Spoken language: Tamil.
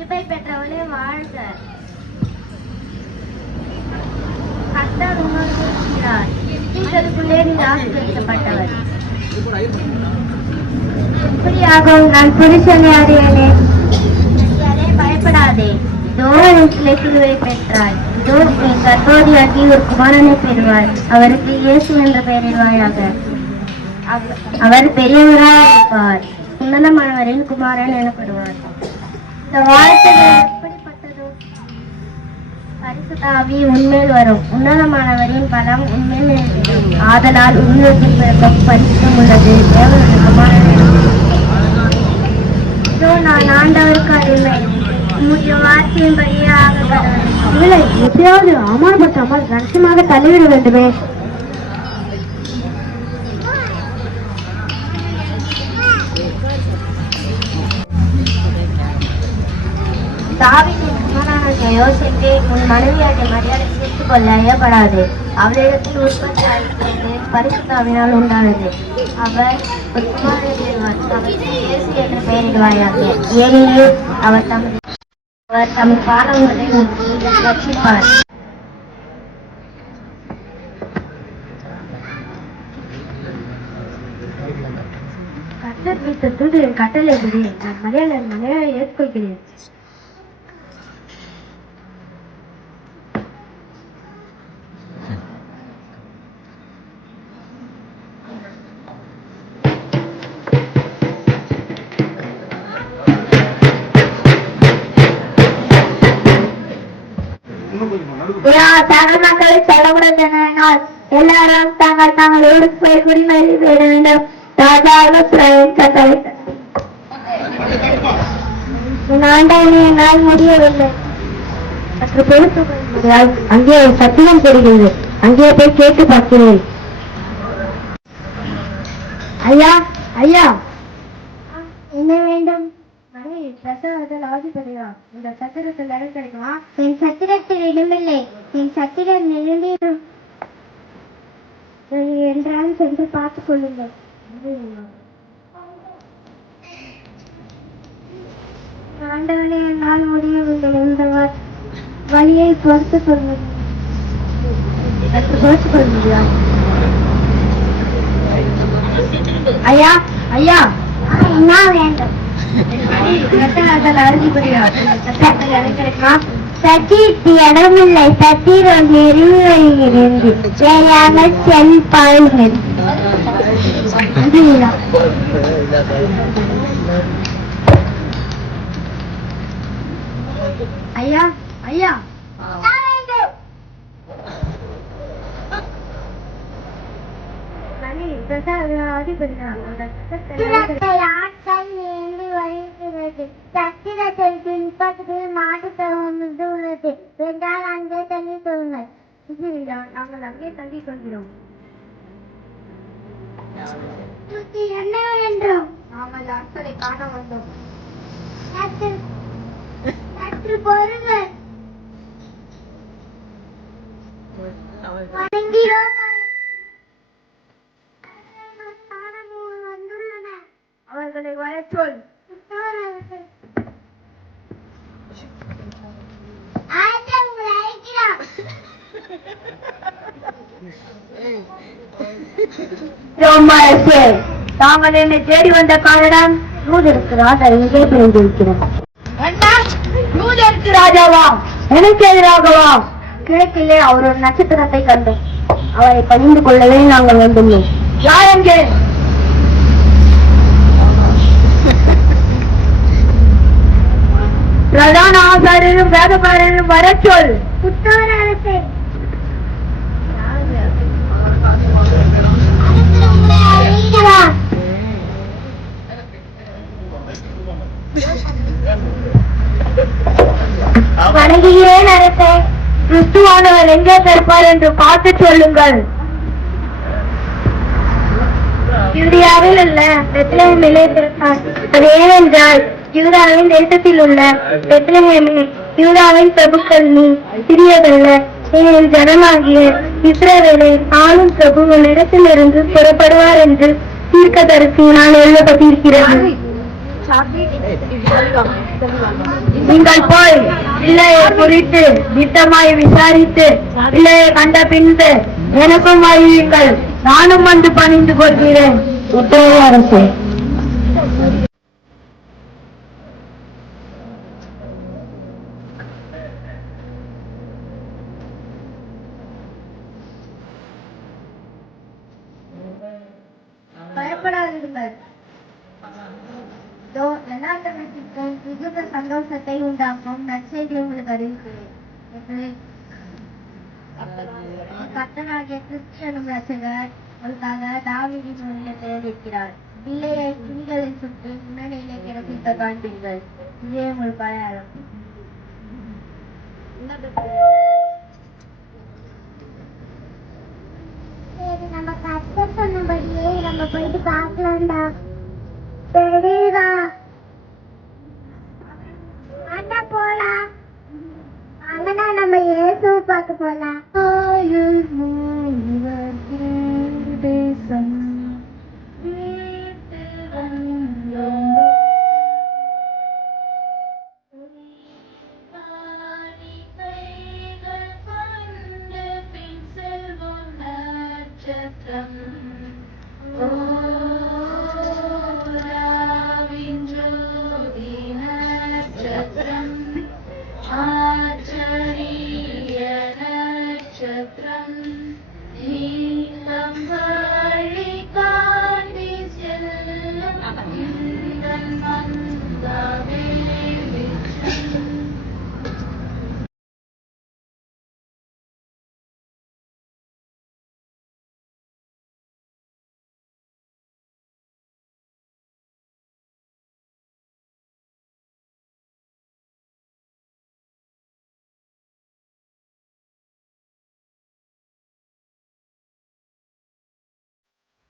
கிருபை பெற்றவளே வாழ்க. கர்த்தர் உன்னோடு இருக்கிறார். ஸ்திரீகளுக்குள்ளே நீ ஆசீர்வதிக்கப்பட்டவர். எப்படியாகவும் நான் புருஷனை அறியலே. பயப்படாதே. இதோ என் சிலுவை பெற்றாய். இதோ என் கர்ப்பவதியாகி ஒரு குமாரனை பெறுவார். அவருக்கு இயேசு என்ற பெயரிடுவாயாக. அவர் பெரியவராக இருப்பார். உன்னதமானவரின் குமாரன் எனப்படுவார். இந்த வாழ்க்கை எப்படிப்பட்டது? பரிசுத்த ஆவி உன்மேல் வரும். உன்னதமானவரின் பலம் உன்மேல் இருக்கும். ஆதலால் உன்னதத்தில் பிறக்கும் பரிசுத்தம் உள்ளது. தேவனுடைய குமாரன். இதோ நான் ஆண்டவருக்கு அடிமை. உன்னுடைய வார்த்தையின்படியே ஆக கடவுளை எப்படியாவது அமல்பட்டாமல் ரகசியமாக தள்ளிவிட வேண்டுமே. தாவீதின் குமாரனாகிய யோசேப்பே, உன் மனைவியாகிய மரியாதை சேர்த்துக் கொள்ள ஐயப்படாது. அவளிடத்தில் உற்பத்தி ஆகிறது பரிசுத்த ஆவியினால் உண்டானது. அவர் ஒரு குமாரனை பெறுவார். அவருக்கு இயேசு என்ற பெயரிடுவாயாக. ஏனெனில் அவர் தமது பாவங்களை ரட்சிப்பார். கர்த்தர் வைத்த தூதரின் கட்டளைப்படி நான் மரியாதை ஏற்றுக்கொள்கிறேன். தங்கள் மக்களை தொடர்புடையனால் எல்லாரும் தாங்கள் ஊருக்கு போய் குடிமேறி விட வேண்டும். என்னால் முடியவில்லை. அங்கே சத்தியம் தெரிகிறது. அங்கே போய் கேட்டு பார்க்கிறேன். ஐயா ஐயா, என்ன வேண்டும்? இந்த சத்திரத்தில் இடம் கிடைக்குமா? என் சத்திரத்தில் இடமில்லை. என் சத்திரம் நிழலிடும் என்றாலும் சென்று பார்த்துக் கொள்ளுங்கள். ஆண்டவனே, என்னால் முடியவில்லை. இந்த வழியை பொறுத்துக் கொள்வது ஐயா ஐயா, என்ன வேண்டும்? இடமில்லை. சத்திரம் நெருங்கிலிருந்து வேலையாக செல்பார்கள். ஐயா ஐயா, சத்திரத்தை பின்பக்கத்தில் மாட்டு தகுந்தது உள்ளது என்றால் அங்கே தள்ளி கொள்ளுங்கள். நாங்கள் அங்கே தள்ளி கொள்கிறோம். என்ன வேண்டும்? நாங்கள் அரசரை காண வந்தோம். சற்று பொறுங்கள். அவர்களை வர சொல். தாங்கள் என்னை தேடி வந்த காரணம் யூதருக்கு ராஜா எங்கே பிறந்திருக்கிறார். யூதருக்கு ராஜாவா? எனக்கு எதிராகவா? கிழக்கிலே அவர் ஒரு நட்சத்திரத்தை கண்டோம். அவரை பணிந்து கொள்ளவே நாங்கள் வந்துள்ளோம். யார் எங்கே? பிரதான ஆசாரியரும் வேதபாரரும் வர சொல். வணங்குகிறேன் அரசே. கிறிஸ்துவானவர் எங்கே பிறப்பார் என்று பார்த்து சொல்லுங்கள். யூரியாவில் உள்ள பெத்லகேமிலே பிறப்பார். அது ஏனென்றால் யூதாவின் தேசத்தில் உள்ள பெத்லகேமே யூதாவின் பிரபுக்கள் நீ சிறியதல்ல. என் ஜனமாகிய இஸ்ரவேலை ஆளும் பிரபு உன்னிடத்திலிருந்து புறப்படுவார் என்று தீர்க்கதரிசியினால் எழுதப்பட்டிருக்கிறது. நீங்கள் போய் பிள்ளையை குறித்து திட்டமாய் விசாரித்து பிள்ளையை கண்ட பின்பு எனக்கும் அறிவியுங்கள், நானும் வந்து பணிந்து கொள்கிறேன். உத்தரவு அரசு. பயப்படாதீர்கள். மிகுந்த சந்தோஷத்தை உண்டாக்கும் நற்செய்தி உங்களுக்கு அறிவிக்கிறேன். கர்த்தனாகிய கிறிஸ்து எனும் ரட்சகர் உங்களுக்காக தாவீதின் ஊரில் இருக்கிறார். பிள்ளையை துணிகளை சுற்றி முன்னணியிலே கிடப்பித்த காண்பீர்கள். இதே உங்களுக்கு அடையாளம். நம்ம கர்த்தர் சொன்னபடியே நம்ம போயிட்டு பார்க்கலாம்டா. சரிடா, அண்ணா போலாம். அங்கனா நம்ம இயேசுவை பார்க்க போலாம். செல்வம் நட்சத்திரம்